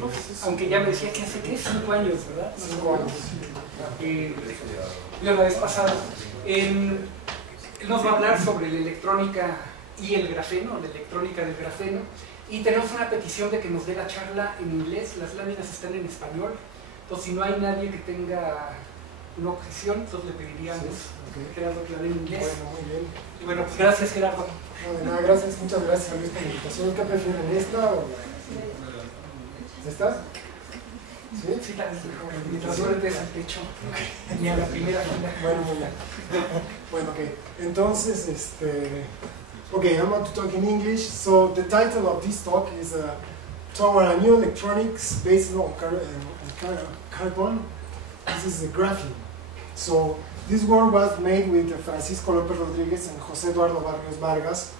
nosotros, aunque ya me decía que hace, ¿qué? 5 años, ¿verdad? 5 años. La vez pasada. Él nos va a hablar sobre la electrónica y el grafeno, la electrónica del grafeno, y tenemos una petición de que nos dé la charla en inglés. Las láminas están en español, entonces si no hay nadie que tenga una objeción, entonces le pediríamos a Gerardo que hable en inglés. Bueno, muy bien. Bueno, pues gracias, Gerardo. No, de nada, gracias, muchas gracias a Luis por la invitación. ¿Qué prefieren, esta o esta? ¿Sí? Sí, mientras no le des al techo, ni a la primera fila. Bueno, muy bien. Bueno, ok. Entonces, okay, I'm going to talk in English. So the title of this talk is Toward a New Electronics Based on Carbon. This is the graphene. So this work was made with Francisco López Rodríguez and José Eduardo Barrios Vargas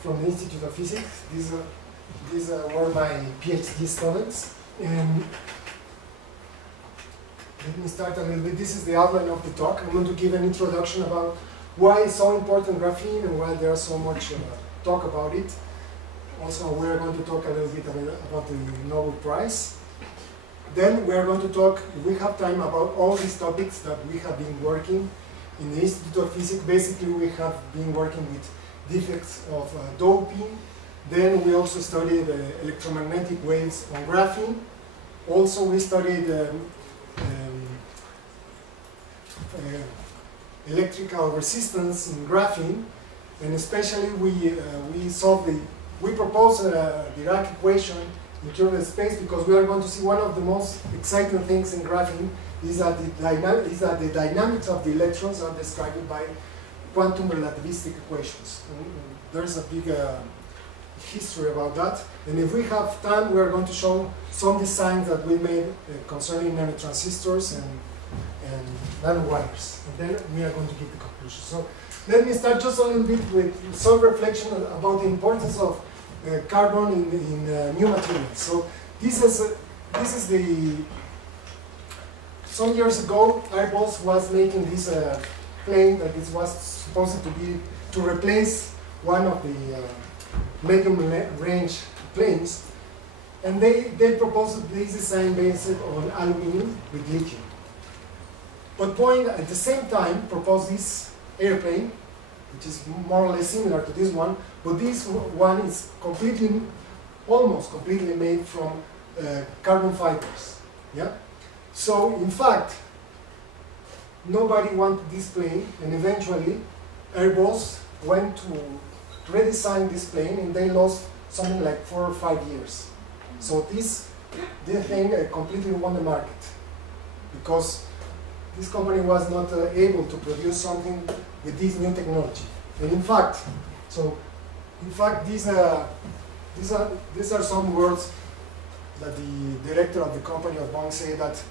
from the Institute of Physics. These were my PhD students. And let me start a little bit. This is the outline of the talk. I'm going to give an introduction about why it's so important graphene and why there's so much talk about it. Also, we are going to talk a little bit about the Nobel Prize. Then we are going to talk, if we have time, about all these topics that we have been working in the Institute of Physics. Basically, we have been working with defects of doping. Then we also studied electromagnetic waves on graphene. Also, we studied electrical resistance in graphene, and especially we proposed the Dirac equation in Euclidean space because we are going to see one of the most exciting things in graphene is that the dynamics of the electrons are described by quantum relativistic equations. There's a big history about that, and if we have time, we are going to show some designs that we made concerning nanotransistors and nanowires, and then we are going to give the conclusion. So let me start just a little bit with some reflection about the importance of carbon in new materials. So this is the, some years ago, Airbus was making this plane that it was supposed to be to replace one of the medium range planes, and they proposed this design based on aluminum with lithium. But Boeing at the same time proposed this airplane, which is more or less similar to this one, but this one is almost completely made from carbon fibers. Yeah. So in fact, nobody wanted this plane, and eventually Airbus went to redesign this plane, and they lost something like 4 or 5 years. So this thing completely won the market because this company was not able to produce something with this new technology. And in fact, these are some words that the director of the company of Boeing say that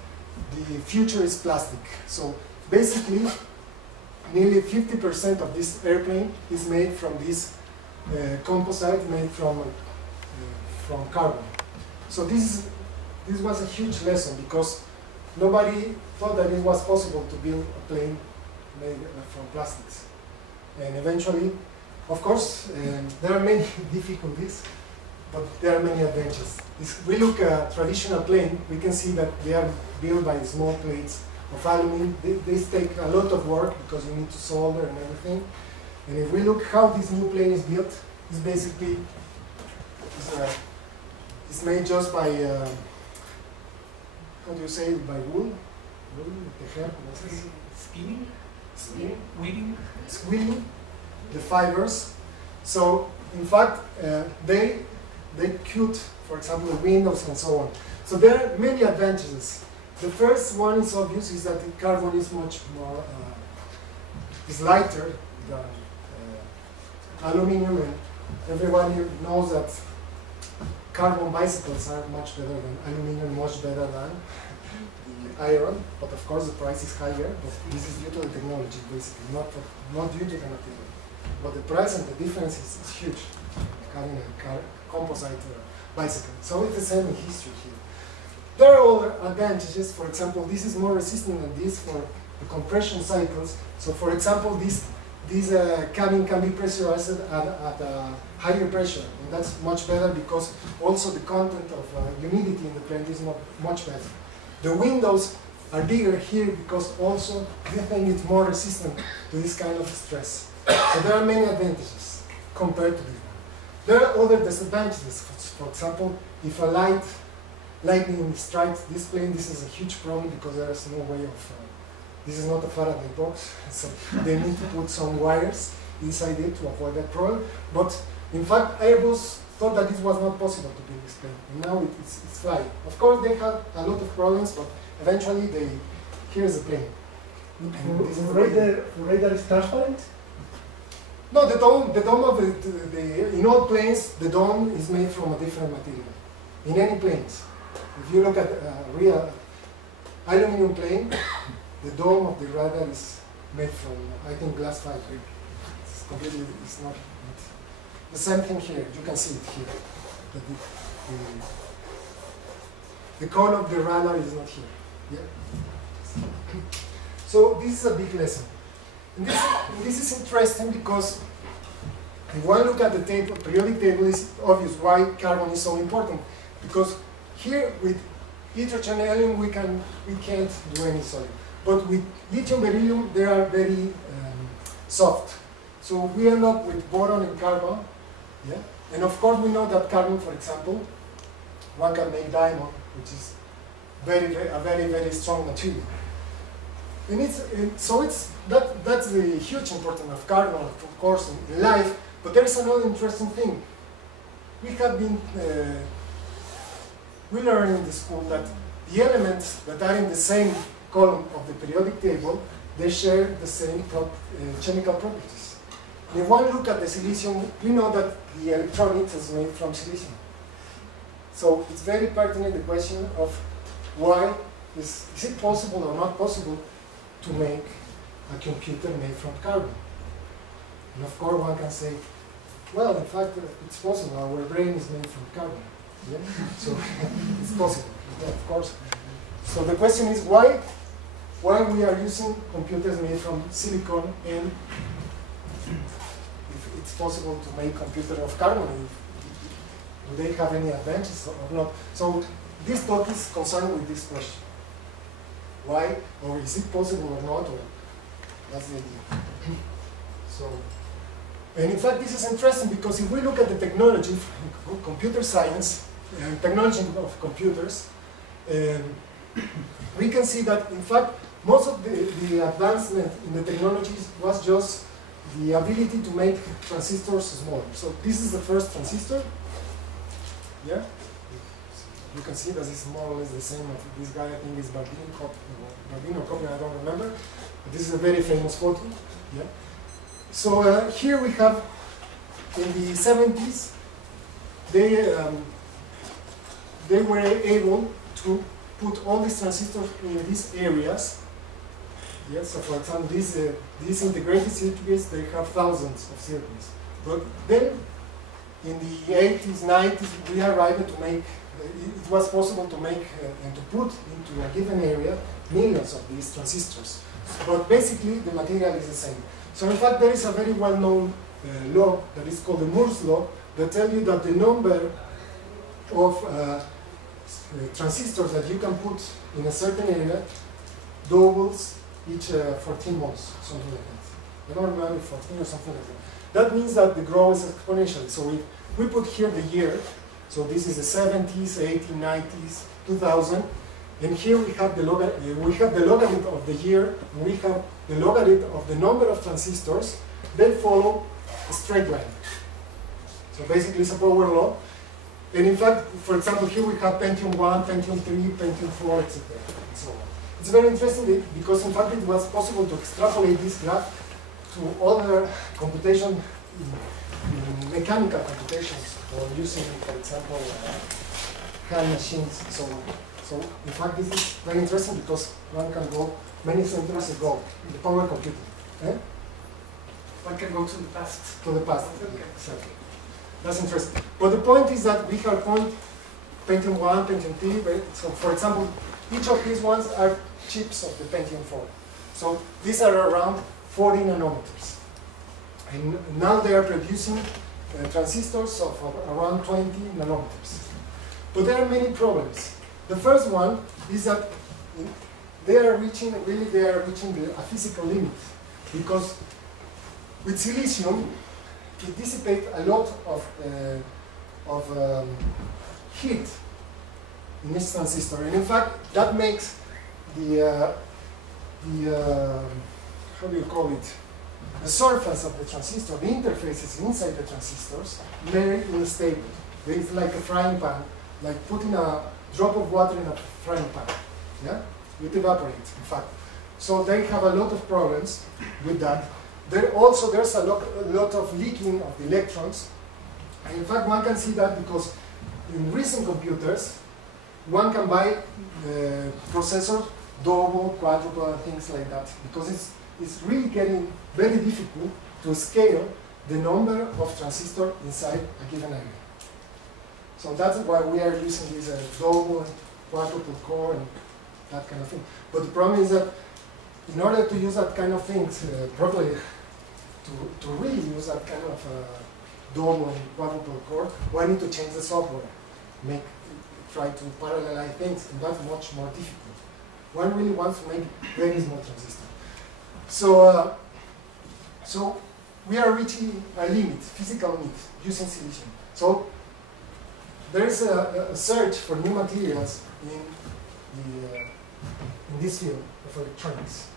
the future is plastic. So basically, nearly 50% of this airplane is made from this composite made from carbon. So this was a huge lesson because nobody thought that it was possible to build a plane made from plastics. And eventually, of course, there are many difficulties, but there are many advantages. If we look at a traditional plane, we can see that they are built by small plates of aluminum. These take a lot of work because you need to solder and everything. And if we look how this new plane is built, it's basically it's made just by how do you say it, by wool? Spinning? Weaving the fibers. So in fact, they cut, for example, the windows and so on. So there are many advantages. The first one is obvious, is that the carbon is much more is lighter than aluminum, and everybody knows that carbon bicycles are much better than aluminum, much better than the iron, but of course the price is higher, but this is due to the technology basically, not due to the material. But the price and the difference is huge, having a composite bicycle. So it's the same in history here. There are other advantages. For example, this is more resistant than this for the compression cycles. So for example, this this cabin can be pressurized at a higher pressure, and that's much better because also the content of humidity in the plane is much better. The windows are bigger here because also this thing is more resistant to this kind of stress. So there are many advantages compared to this one. There are other disadvantages. For example, if a lightning strikes this plane, this is a huge problem because there is no way of, this is not a Faraday box, so they need to put some wires inside it to avoid that problem. But in fact, Airbus thought that this was not possible to build this plane, and now it's flying. Of course, they had a lot of problems, but eventually here's the plane. The radar is transparent? No, the dome of in all planes, the dome is made from a different material. In any planes. If you look at a real aluminum plane, the dome of the radar is made from, I think, glass fiber. It's completely, it's not. The same thing here, you can see it here. The cone of the radar is not here. Yeah? So this is a big lesson. And this is interesting because if one look at the table, periodic table, it's obvious why carbon is so important. Because here with hydrogen and helium we can't do any solid. But with lithium beryllium they are very soft. So we end up with boron and carbon. Yeah? And of course we know that carbon, for example, one can make diamond, which is a very strong material. And that's the huge importance of carbon, of course, in life. But there is another interesting thing. We have been we learned in the school that the elements that are in the same column of the periodic table, they share the same chemical properties. And if one look at the silicium, we know that the electronics is made from silicium. So it's very pertinent the question of why is it possible or not possible to make a computer made from carbon? And of course one can say, well, in fact, it's possible. Our brain is made from carbon. Yeah? So it's possible, yeah, of course. So the question is why we are using computers made from silicon, and if it's possible to make computers of carbon, do they have any advantages or not? So this talk is concerned with this question. Why, or is it possible or not, or that's the idea. So, and in fact this is interesting because if we look at the technology, computer science, technology of computers, we can see that in fact most of the advancement in the technologies was just the ability to make transistors smaller. So this is the first transistor. Yeah? You can see that it's more or less the same of this guy, I think is Barbino copy, I don't remember. But this is a very famous photo. Yeah? So here we have, in the 70s, they were able to put all these transistors in these areas. Yeah? So for example, these integrated circuits, they have thousands of circuits. But then, in the 80s, 90s, we arrived to make it was possible to make and to put into a given area millions of these transistors. But basically, the material is the same. So in fact, there is a very well-known law that is called the Moore's law that tells you that the number of transistors that you can put in a certain area doubles each 14 months, something like that. I don't remember 14 or something like that. That means that the growth is exponential. So if we put here the year, so this is the 70s, 80s, 90s, 2000, and here we have the logarithm of the year, and we have the logarithm of the number of transistors. They follow a straight line. So basically it's a power law. And in fact, for example, here we have Pentium 1, Pentium 3, Pentium 4, etc. and so on. It's very interesting because in fact it was possible to extrapolate this graph to other computation in mechanical computations, or using, for example, hand machines. So in fact, this is very interesting because one can go many centuries ago in the power computing. Eh? One can go to the past. To the past, okay. Exactly. That's interesting. But the point is that we have Pentium 1, Pentium 3. So for example, each of these ones are chips of the Pentium 4. So these are around 40 nanometers. And now they are producing transistors of around 20 nanometers. But there are many problems. The first one is that they are reaching a physical limit, because with silicium it dissipates a lot of heat in each transistor, and in fact that makes the how do you call it? The surface of the transistor, the interfaces inside the transistors, very unstable. It's like a frying pan, like putting a drop of water in a frying pan. Yeah, it evaporates, in fact. So they have a lot of problems with that. There's a lot of leaking of the electrons. And in fact, one can see that because in recent computers, one can buy processors, double, quadruple, things like that, because it's really getting very difficult to scale the number of transistors inside a given area. So that's why we are using this double and quadruple core and that kind of thing. But the problem is that in order to use that kind of things properly, to really use that kind of double and quadruple core, we need to change the software, try to parallelize things, and that's much more difficult. One really wants to make very small transistors. So we are reaching a limit, physical limit, using silicium. So there is a search for new materials in this field of electronics.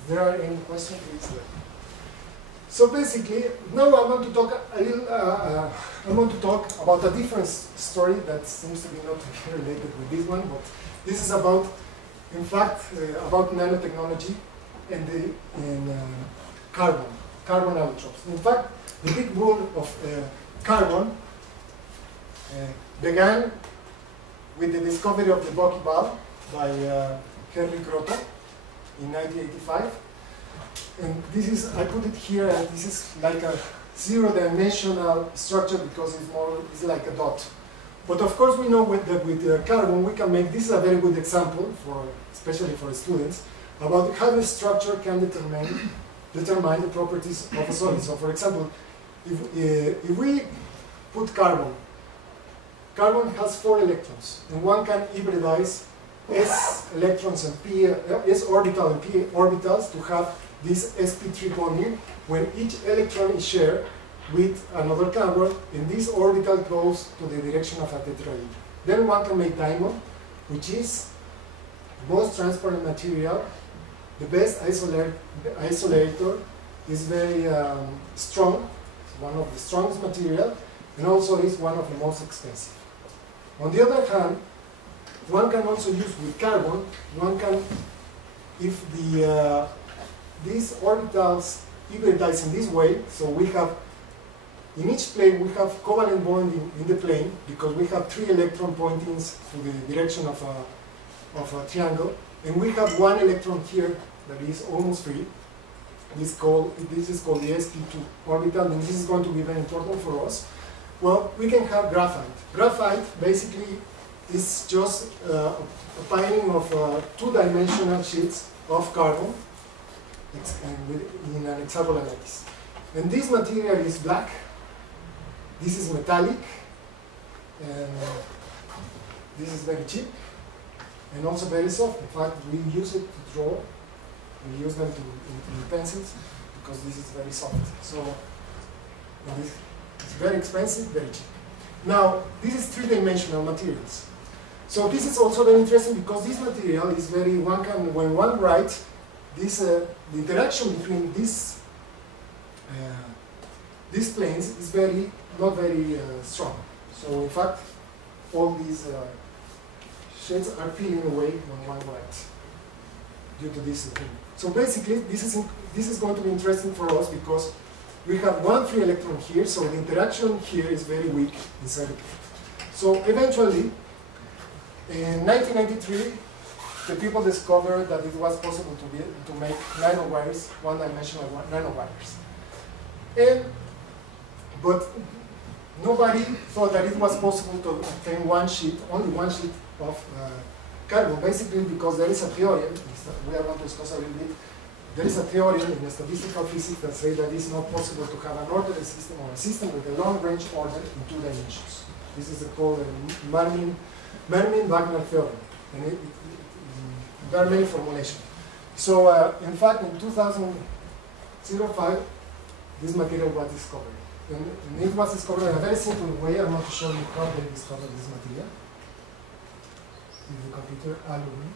If there are any questions, please. So basically, now I want to talk a little. I want to talk about a different story that seems to be not related with this one, but this is about, in fact, about nanotechnology and carbon allotropes. In fact, the big boom of carbon began with the discovery of the buckyball by Henry Croto in 1985. And this is, I put it here, this is like a zero-dimensional structure because it's like a dot. But of course we know with carbon we can make, this is a very good example, especially for students, about how the structure can determine the properties of a solid. So for example, if we put carbon has 4 electrons, and one can hybridize s electrons and s orbital and p orbitals to have this sp3 bonding, when each electron is shared with another carbon, and this orbital goes to the direction of a tetrahedron. Then one can make diamond, which is the most transparent material, the best isolator, is very strong, it's one of the strongest material, and also is one of the most expensive. On the other hand, one can also use with carbon, if these orbitals hybridize in this way, so we have, in each plane we have covalent bonding in the plane, because we have 3 electron pointings to the direction of a triangle, and we have 1 electron here that is almost free. This is called the sp2 orbital, and this is going to be very important for us. Well, we can have graphite. Graphite basically is just a piling of 2-dimensional sheets of carbon in an hexagonal lattice. And this material is black, this is metallic, and this is very cheap, and also very soft. In fact, we use it to draw, we use them in pencils, because this is very soft. So it's very expensive, very cheap. Now, this is 3-dimensional materials. So this is also very interesting because this material is very, when one writes, the interaction between these planes is not very strong. So in fact, all these shades are peeling away when one writes due to this thing. So basically, this is going to be interesting for us because we have 1 free electron here, so the interaction here is very weak inside the plane. So eventually, in 1993, the people discovered that it was possible to make nanowires, 1-dimensional nanowires. But nobody thought that it was possible to obtain only one sheet of carbon, basically because there is a theorem, we are going to discuss a little bit, there is a theory in statistical physics that says that it's not possible to have an ordered system or a system with a long-range order in 2 dimensions. This is called the Mermin-Wagner theorem, and there are many formulations. So, in fact, in 2005, this material was discovered. And it was discovered in a very simple way. I'm going to show you how they discovered this material. In the computer algorithm.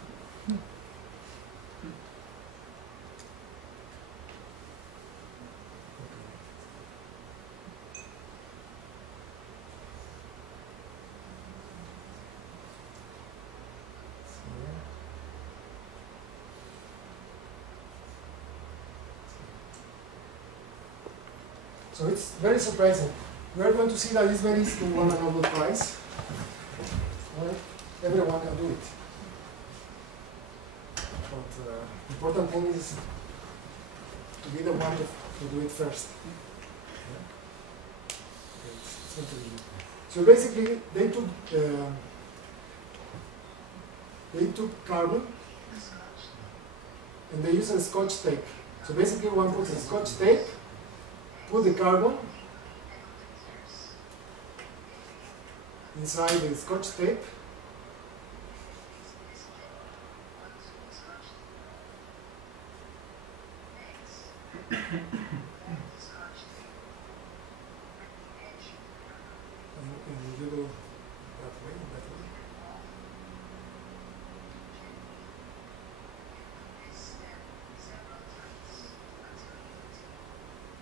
So it's very surprising. We are going to see that it's very easy to win a Nobel Prize. Well, everyone can do it. But the important thing is to be the one to do it first. Yeah? Okay, it's going to be. So basically, they took carbon and they used a Scotch tape. So basically, one puts a Scotch tape, put the carbon inside the Scotch tape, and you do that way.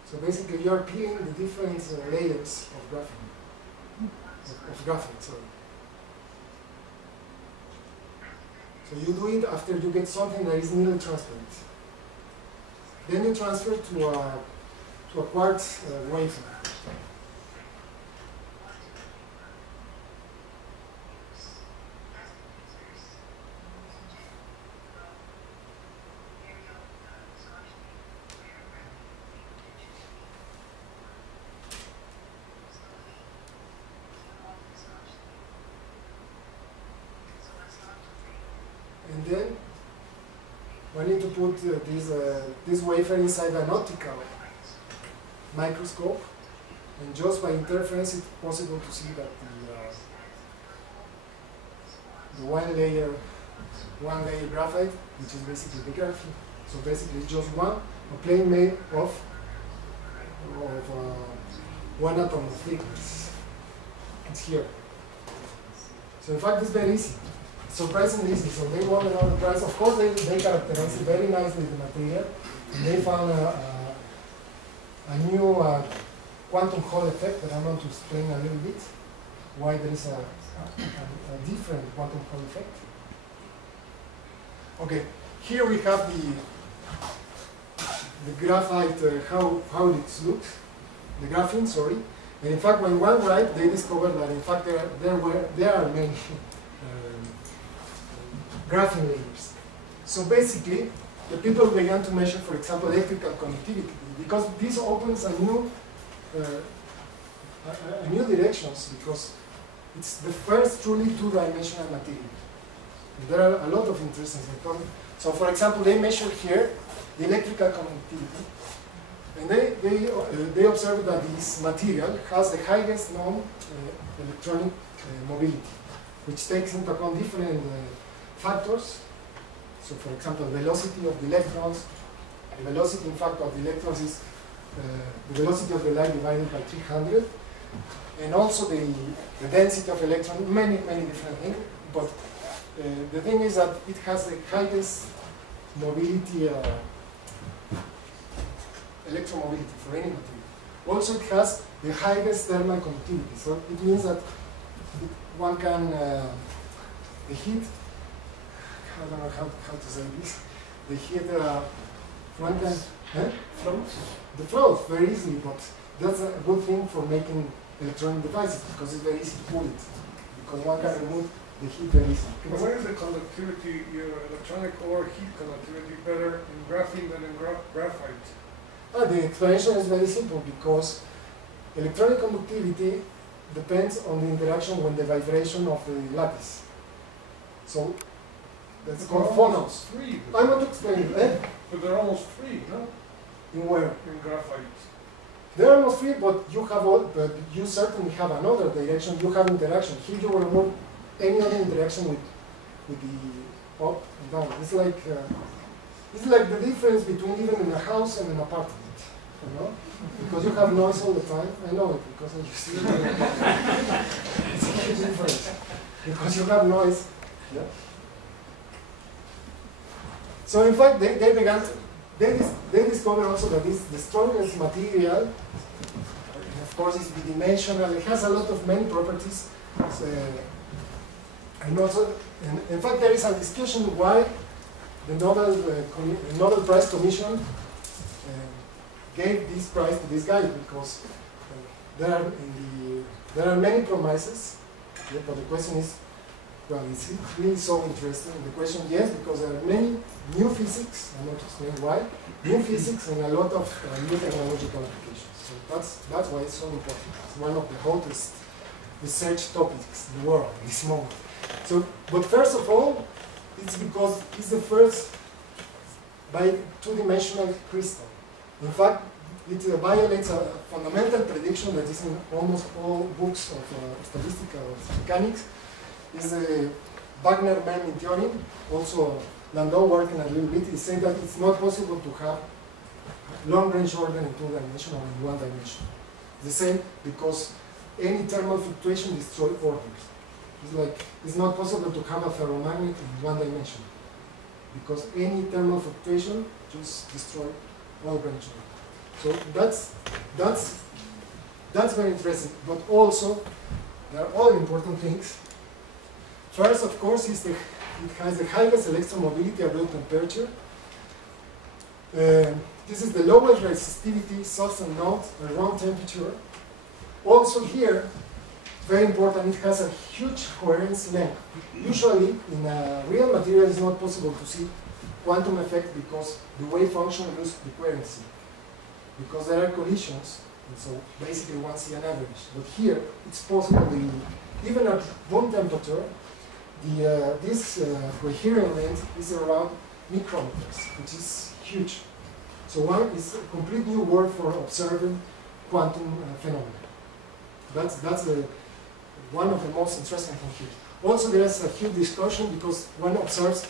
So basically, you are peeling the different layers of graphene. Sorry. So you do it after you get something that is nearly transparent. Then you transfer to a quartz wafer. And then we need to put this wafer inside an optical microscope, and just by interference it's possible to see that the one layer graphite, which is basically the graphene. So basically it's just a plane made of one atom of thickness. It's here. So in fact it's very easy. Surprisingly easy. So they won another prize. Of course, they characterized it very nicely, the material. And they found a new quantum Hall effect that I'm going to explain a little bit why there is a different quantum Hall effect. Okay, here we have the graphite, how it looks, the graphene, sorry. And in fact, when one write, they discovered that in fact there are many graphene layers. So basically, the people began to measure, for example, electrical conductivity, because this opens a new directions, because it's the first truly two-dimensional material. And there are a lot of interesting things. So for example, they measured here the electrical conductivity, and they observed that this material has the highest known electronic mobility, which takes into account different factors. So for example, velocity of the electrons, the velocity in fact of the electrons is the velocity of the light divided by 300, and also the density of electrons, many different things. But the thing is that it has the highest mobility, electromobility for any material. Also it has the highest thermal conductivity. So it means that one can, the heat, I don't know how to say this, the heat, one can, the flows very easily, but that's a good thing for making electronic devices, because it's very easy to cool it, because one can remove the heat very easily. But why is the conductivity, your electronic or heat conductivity, better in graphene than in graphite? The explanation is very simple, because electronic conductivity depends on the interaction with the vibration of the lattice. So That's But they're called phonos. almost free. I want to explain it. But they're almost free, no? In where? In graphite. They're almost free, but you have all, but you certainly have another direction. You have interaction. Here you will remove any other interaction with the up and down. It's like the difference between living in a house and an apartment, you know? Because you have noise all the time. I know it because I used to. It's a huge difference because you have noise. Yeah. So in fact, they discovered also that the strongest material, and of course, is bidimensional. It has a lot of many properties. And also, in fact, there is a discussion why the Nobel Prize Commission gave this prize to this guy, because there are many promises. Yeah, but the question is, well, is it really so interesting? And the question, yes, because there are many new physics, I'm not explaining why, new physics and a lot of new technological applications. So that's why it's so important. It's one of the hottest research topics in the world at this moment. So, but first of all, it's because it's the first two-dimensional crystal. In fact, it violates a fundamental prediction that is in almost all books of statistical mechanics. Is the Wagner-Mermin theorem. Also, Landau working a little bit, is saying that it's not possible to have long-range order in two dimension or in one dimension. The same because any thermal fluctuation destroys orders. It's like it's not possible to have a ferromagnet in one dimension because any thermal fluctuation just destroys all range order. So that's very interesting. But also, there are other important things. First, of course, it has the highest electromobility at low temperature. This is the lowest resistivity substance node at room temperature. Also here, very important, it has a huge coherence length. Usually, in a real material, it's not possible to see quantum effect because the wave function loses the coherency. Because there are collisions, and so basically one sees an average. But here, it's possible, even at room temperature, this coherent length is around micrometers, which is huge. So one is a complete new word for observing quantum phenomena. That's one of the most interesting things here. Also, there is a huge discussion because one observes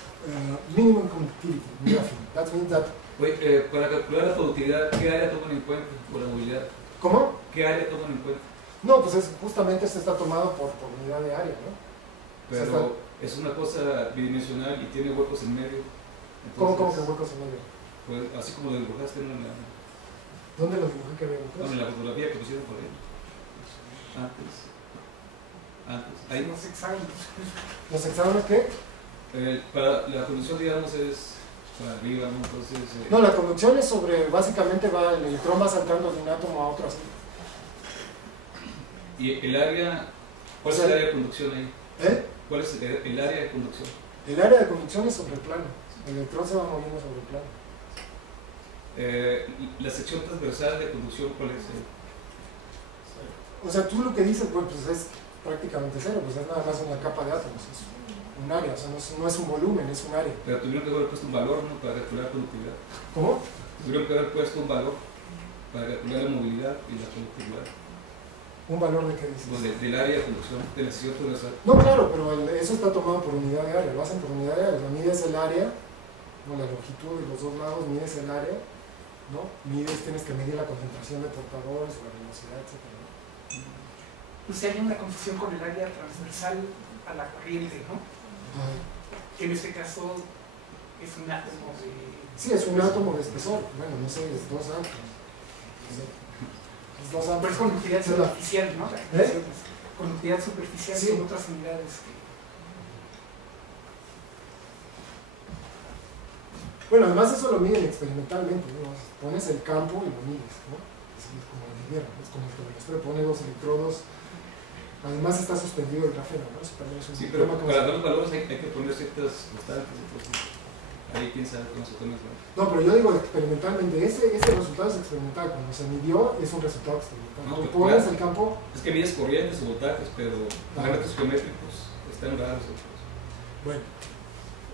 minimum conductivity in graphene. That means that. Para calcular la productividad, ¿qué área toman en cuenta por la movilidad? ¿Cómo? ¿Qué área toman en cuenta? No, pues justamente esto está tomado por unidad de área, ¿no? Pero es una cosa bidimensional y tiene huecos en medio. Entonces, ¿Cómo que huecos en medio? Pues así como lo dibujaste en la... ¿Dónde lo dibujé que había huecos? No, en la fotografía que pusieron por ahí. Antes. Ahí. Los hexágonos. ¿Los hexágonos qué? Para la conducción, digamos, es para arriba, ¿no? Entonces... No, la conducción es sobre, básicamente el electrón va saltando de un átomo a otro así. ¿Y el área? ¿Cuál es el área de conducción ahí? ¿Cuál es el área de conducción? El área de conducción es sobre el plano. El electrón se va moviendo sobre el plano. La sección transversal de conducción, ¿cuál es? O sea, tú lo que dices, pues es prácticamente cero, pues es nada más una capa de átomos, es un área, o sea, no es un volumen, es un área. Pero tuvieron que haber puesto un valor, ¿no? Para calcular conductividad. ¿Cómo? Tuvieron que haber puesto un valor para calcular la movilidad y la conductividad. ¿Un valor de qué dices? Pues del área de conducción, de la sección transversal. No, claro, pero eso está tomado por unidad de área, lo hacen por unidad de área, o sea, mides el área, no, la longitud de los dos lados, mides el área, ¿no? Tienes que medir la concentración de portadores, la velocidad, etc. Pues hay una confusión con el área transversal a la corriente, ¿no? Que en este caso es un átomo de... Sí, es un átomo de espesor, bueno, no sé, es 2 átomos. Pero es conductividad superficial, ¿no? Conductividad superficial sí. Son otras unidades que... Bueno, además eso lo miden experimentalmente, ¿no? Pones el campo y lo mides, ¿no? Es como lo midieron, es como que pone 2 electrodos. Además está suspendido el grafeno, ¿no? Sí, pero para dar los valores hay que poner ciertas constantes, entonces ahí quién sabe cómo se toma eso. No, pero yo digo experimentalmente, ese resultado es experimental, cuando se midió es un resultado experimental. No, tú pones el campo... Es que mides corrientes o voltajes, pero parámetros geométricos están raros. Bueno,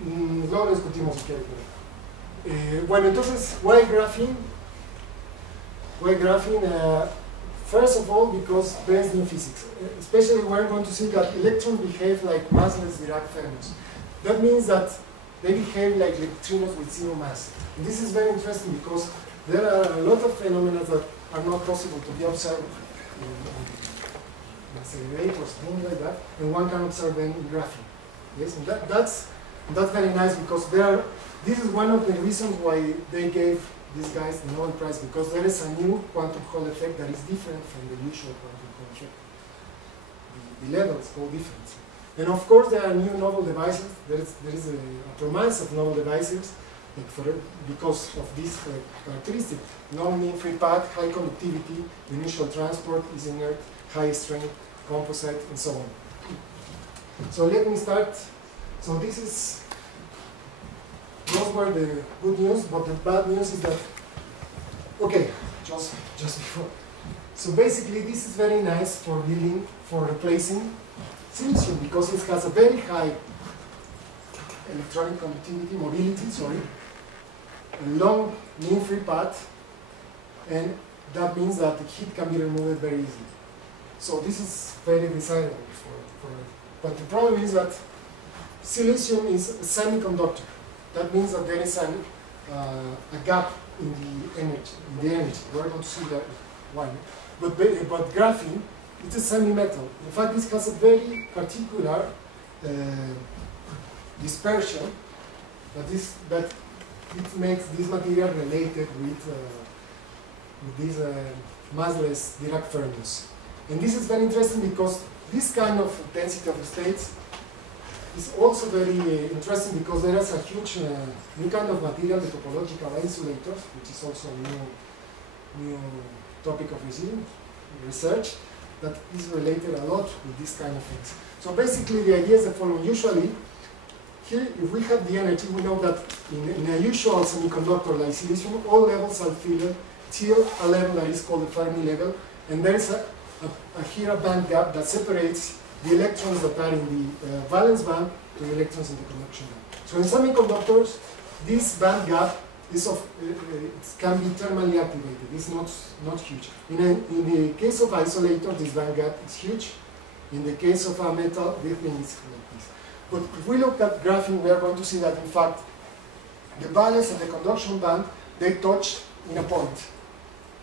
Luego lo discutimos si quieren. Bueno, entonces, why graphene? Why graphene? First of all, because there's new physics. Especially we're going to see that electrons behave like massless Dirac fermions. That means that they behave like neutrinos with zero mass. And this is very interesting because there are a lot of phenomena that are not possible to be observed in accelerators, things like that, and one can observe them in graphene. Yes, and that's very nice because this is one of the reasons why they gave these guys the Nobel Prize, because there is a new quantum Hall effect that is different from the usual quantum Hall effect. The levels go different. And of course there are new novel devices. There is a promise of novel devices because of this characteristic. No mean free path, high conductivity, initial transport is inert, high strength, composite, and so on. So let me start. So those were the good news, but the bad news is that, okay, just before. So basically this is very nice for replacing silicium because it has a very high electronic conductivity, a long mean free path, and that means that the heat can be removed very easily. So this is very desirable for it. But the problem is that silicium is a semiconductor. That means that there is a gap in the energy. We're going to see that one. But graphene, it's a semi-metal. In fact, this has a very particular dispersion that it makes this material related with these massless Dirac fermions. And this is very interesting because this kind of density of states is also very interesting because there is a huge new kind of material, the topological insulators, which is also a new topic of research that is related a lot with this kind of things. So basically the idea is the following. Usually, here if we have the energy, we know that in a usual semiconductor like silicium, all levels are filled till a level that is called the Fermi level, and there is here a band gap that separates the electrons that are in the valence band to the electrons in the conduction band. So in semiconductors, this band gap is it can be thermally activated. It's not huge. In the case of isolator, this band gap is huge. In the case of a metal, this thing is like this. But if we look at graphene, we are going to see that in fact the valence and the conduction band, they touch in a point.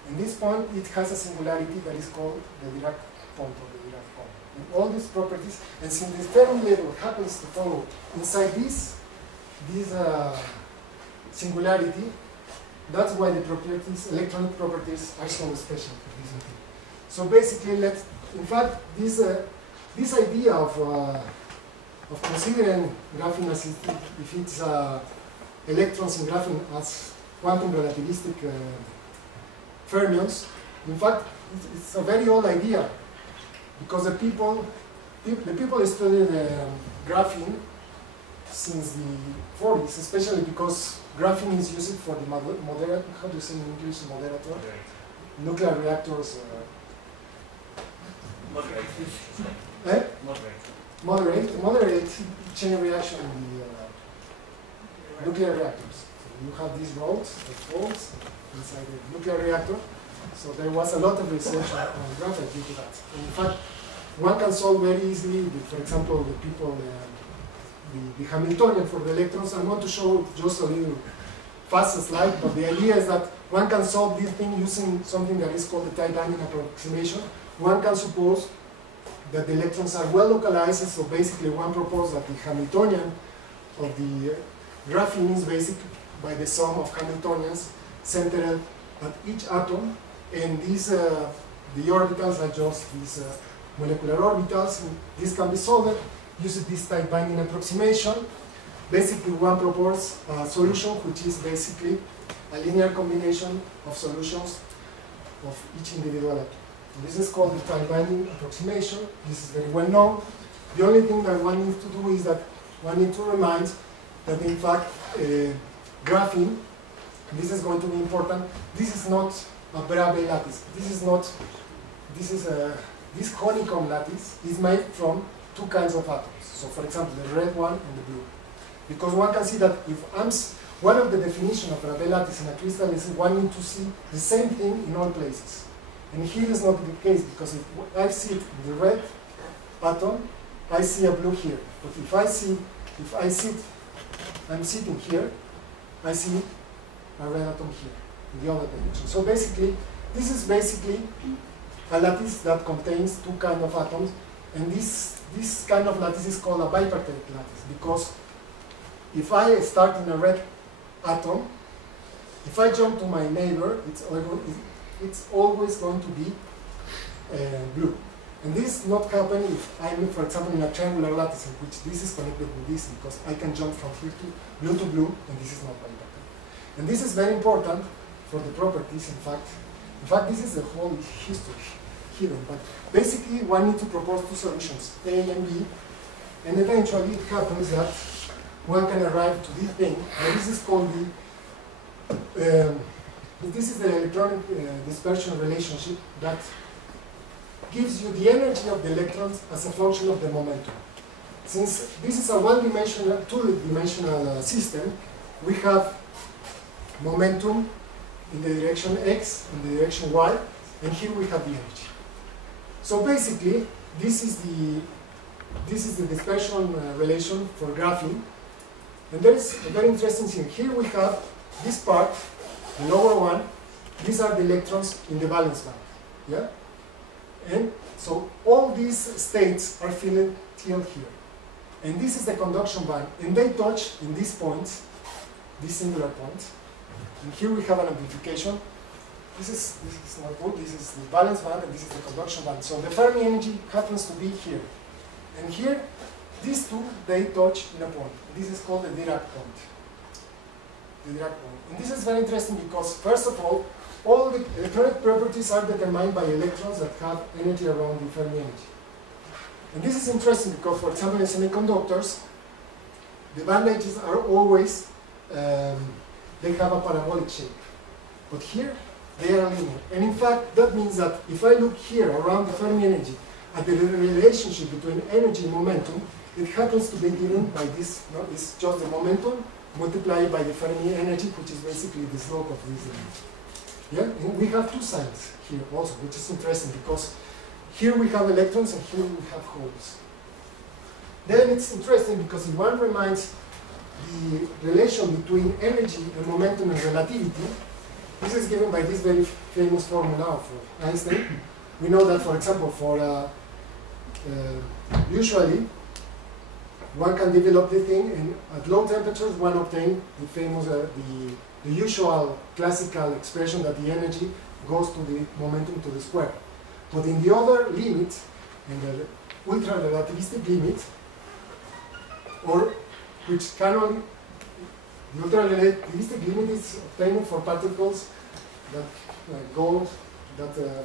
In this point, it has a singularity that is called the Dirac point or the Dirac point. And all these properties, and since the Fermi level happens to follow inside this singularity, that's why the properties, electronic properties, are so special for this material. So basically, in fact, this idea of considering graphene as if it's electrons in graphene as quantum relativistic fermions, in fact, it's a very old idea because the people studied graphene since the 40s, especially because graphene is used for the moderator, how do you say in English, moderator? Nuclear reactors. Moderate chain reaction in the nuclear reactors. So you have these rods that folds inside the nuclear reactor. So there was a lot of research on graphite due to that. And in fact, one can solve very easily, for example, the Hamiltonian for the electrons. I'm going to show just a little faster slide, but the idea is that one can solve this thing using something that is called the tight binding approximation. One can suppose that the electrons are well localized, so basically one proposes that the Hamiltonian of the graphene is basically by the sum of Hamiltonians centered at each atom, and these the orbitals are just these molecular orbitals, and this can be solved using this tight binding approximation. Basically one proposes a solution which is basically a linear combination of solutions of each individual atom. This is called the tight binding approximation. This is very well known. The only thing that one needs to do is that one needs to remind that in fact graphene, this is going to be important, this is not a Bravais lattice. This honeycomb lattice is made from two kinds of atoms. So for example, the red one and the blue. because one can see that if one of the definitions of a lattice in a crystal is one need to see the same thing in all places. And here is not the case, because if I see it in the red atom, I see a blue here. But if I'm sitting here, I see a red atom here, in the other direction. So basically, this is basically a lattice that contains two kinds of atoms, and this kind of lattice is called a bipartite lattice, because if I start in a red atom, if I jump to my neighbor, it's always going to be blue. And this not happen if I'm, for example, in a triangular lattice in which this is connected with this, because I can jump from here to blue, and this is not bipartite. And this is very important for the properties, in fact. In fact, this is the whole history hidden. But basically, one needs to propose two solutions, A and B, and eventually it happens that one can arrive to this thing, and this is called this is the electronic dispersion relationship that gives you the energy of the electrons as a function of the momentum. Since this is a one-dimensional, two-dimensional system, we have momentum in the direction x, in the direction y, and here we have the energy. So basically, this is the dispersion relation for graphene. And there's a very interesting thing. Here we have this part, the lower one. These are the electrons in the valence band. Yeah? And so all these states are filled here. And this is the conduction band. And they touch in these points, these singular points. And here we have an amplification. This is not good. This is the valence band, and this is the conduction band. So the Fermi energy happens to be here. And here, these two, they touch in a point. This is called the Dirac point. The Dirac point. And this is very interesting because, first of all the electronic properties are determined by electrons that have energy around the Fermi energy. And this is interesting because, for example, in semiconductors, the band edges are always, they have a parabolic shape. But here, they are linear. And in fact, that means that if I look here around the Fermi energy, at the relationship between energy and momentum, it happens to be given by this. No? It's just the momentum multiplied by the Fermi energy, which is basically the slope of this line. Yeah? And we have two signs here also, which is interesting because here we have electrons and here we have holes. Then it's interesting because if one reminds the relation between energy and momentum and relativity, this is given by this very famous formula for Einstein. We know that, for example, for usually one can develop the thing, and at low temperatures one obtains the famous, the usual classical expression that the energy goes to the momentum to the square. But in the other limit, in the ultra-relativistic limit, or which can only, the ultra-relativistic limit is obtained for particles that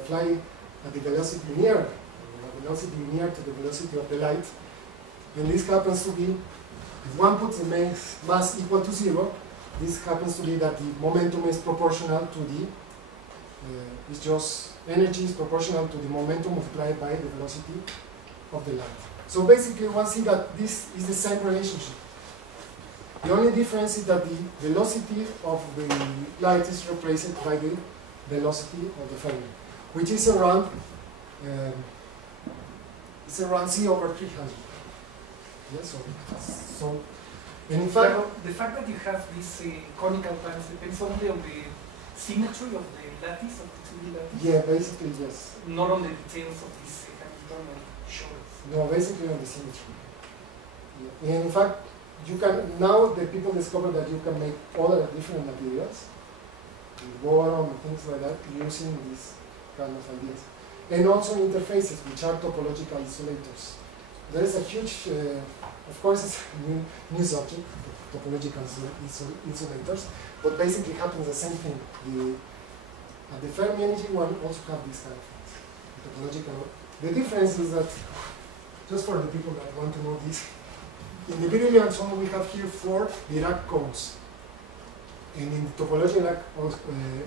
fly at the velocity near to the velocity of the light. And this happens to be, if one puts the mass equal to 0, this happens to be that the momentum is proportional to the, it's just energy is proportional to the momentum multiplied by the velocity of the light. So basically one sees that this is the same relationship. The only difference is that the velocity of the light is replaced by the velocity of the Fermi, which is around C over 300. Yes, so and in fact, the fact that you have these conical bands depends only on the symmetry of the lattice, of the 2D lattice? Yeah, basically, yes. Not on the details of this Hamiltonian shores. No, basically on the symmetry. Yeah. And in fact, you can, now the people discover that you can make other different materials, boron and things like that, using these kind of ideas. And also interfaces, which are topological insulators. There is a huge, of course it's a new subject, topological insulators, but basically happens the same thing. At the Fermi energy one also have these kind of things, topological. The difference is that, just for the people that want to know this, in the beryllium zone we have here 4 Dirac cones. And in the topological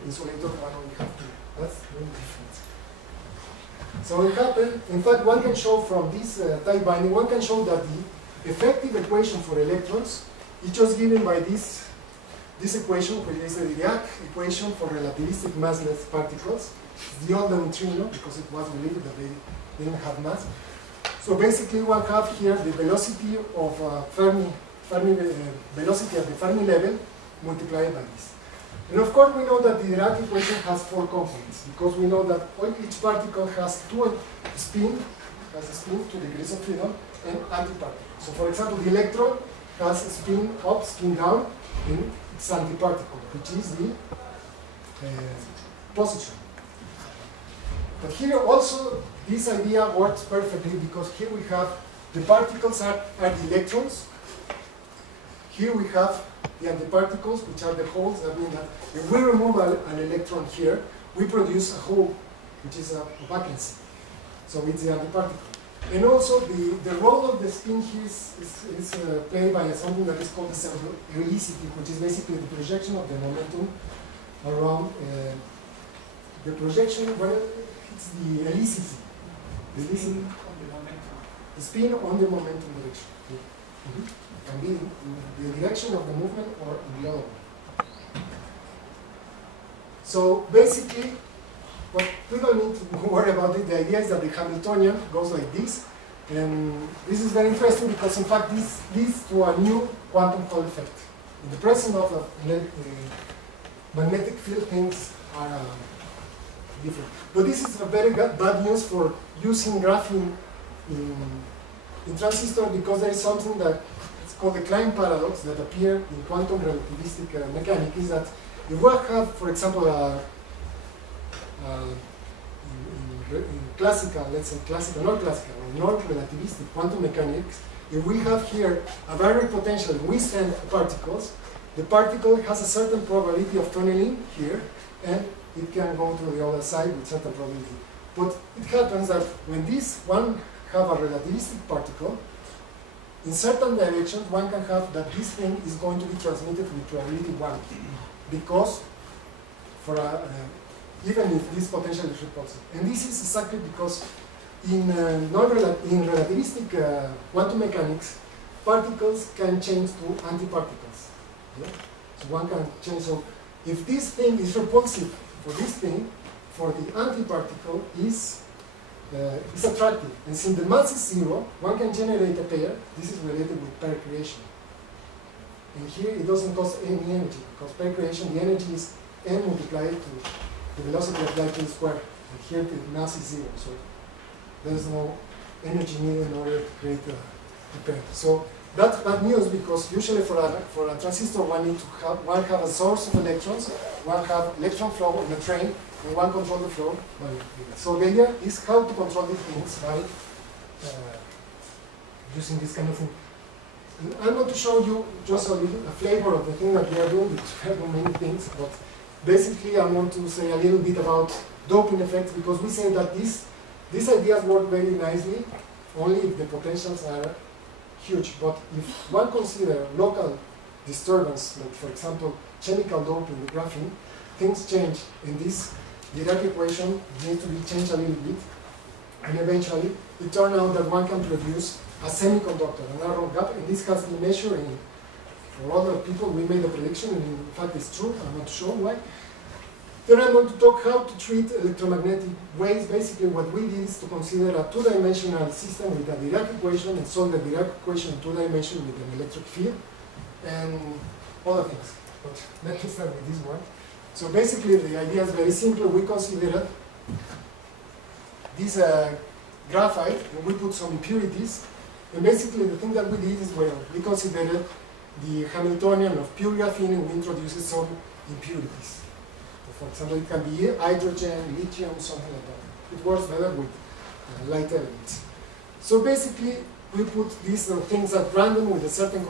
insulator one only have 2. That's really different. So it happened, in fact, one can show from this tight binding, one can show that the effective equation for electrons It's just given by this equation, which is the Dirac equation for relativistic massless particles. It's the old neutrino, because it was believed that they didn't have mass. So basically, we have here the velocity of velocity at the Fermi level multiplied by this. And of course, we know that the Dirac equation has 4 components, because we know that each particle has a spin 2 degrees of freedom, and antiparticle. So for example, the electron has a spin up, spin down in its antiparticle, which is the position. But here also, this idea works perfectly, because here we have the particles are the electrons. Here we have the antiparticles, which are the holes. That means that if we remove an electron here, we produce a hole, which is a vacancy. So it's the antiparticle. And also the role of the spin here is played by something that is called the helicity, which is basically the projection of the momentum around the projection. Well, it's the helicity. The helicity on the momentum. The spin on the momentum direction. Can be in the direction of the movement or in the other one. So basically, what we don't need to worry about it. The idea is that the Hamiltonian goes like this, and this is very interesting because in fact this leads to a new quantum Hall effect. In the presence of a magnetic field, things are different. But this is a very bad news for using graphene in transistors, because there is something that it's called the Klein paradox that appear in quantum relativistic mechanics. Is that if we have, for example, in classical, let's say classical, not classical, or non-relativistic quantum mechanics, if we have here a variable potential and we send particles, the particle has a certain probability of tunneling here, and it can go to the other side with certain probability. But it happens that when this one have a relativistic particle, in certain directions, one can have that this thing is going to be transmitted with probability 1, because for even if this potential is repulsive. And this is exactly because in relativistic quantum mechanics, particles can change to antiparticles. Yeah? So one can change. So if this thing is repulsive for this thing, for the antiparticle is attractive. And since the mass is 0, one can generate a pair. This is related with pair creation. And here it doesn't cost any energy, because pair creation, the energy is m multiplied to the velocity of light to square. And here the mass is 0, so there's no energy needed in order to create a pair. So that's bad news, because usually for a transistor one need to have a source of electrons, one have electron flow in a train, and one control the flow by so the idea is how to control these things by using this kind of thing. And I'm going to show you just a flavor of the thing that we are doing, because we are doing many things, but basically I'm going to say a little bit about doping effects, because we say that these ideas work very nicely only if the potentials are huge. But if one considers local disturbance, like for example chemical doping, the graphene, things change, and this Dirac equation needs to be changed a little bit, and eventually it turned out that one can produce a semiconductor, a narrow gap, and this has been measured for other people. We made a prediction, and in fact it's true. I'm going to show why. Then I'm going to talk how to treat electromagnetic waves. Basically what we did is to consider a two-dimensional system with a Dirac equation and solve the Dirac equation in 2 dimensions with an electric field and other things. But let me start with this one. So basically the idea is very simple. We considered this graphite, and we put some impurities. And basically the thing that we did is, well, we considered the Hamiltonian of pure graphene, and we introduced some impurities. For example, it can be hydrogen, lithium, something like that. It works better with light elements. So basically, we put these things at random with a certain